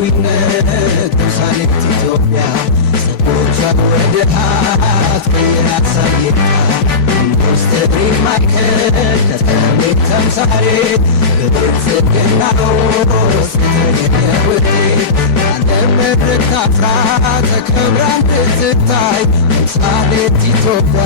ሉዓላዊነት ተምሳሌት ኢትዮጵያ ሰዎቿን ወደሃት ቀይራሳየታ ኢንዱስትሪ ማዕከል ከተሜት ተምሳሌት በብልጽግና ውስጥ የተገኘ ውጤት ዓለም መድረክ ታፍራ ተከብራ እንድትታይ ተምሳሌት ኢትዮጵያ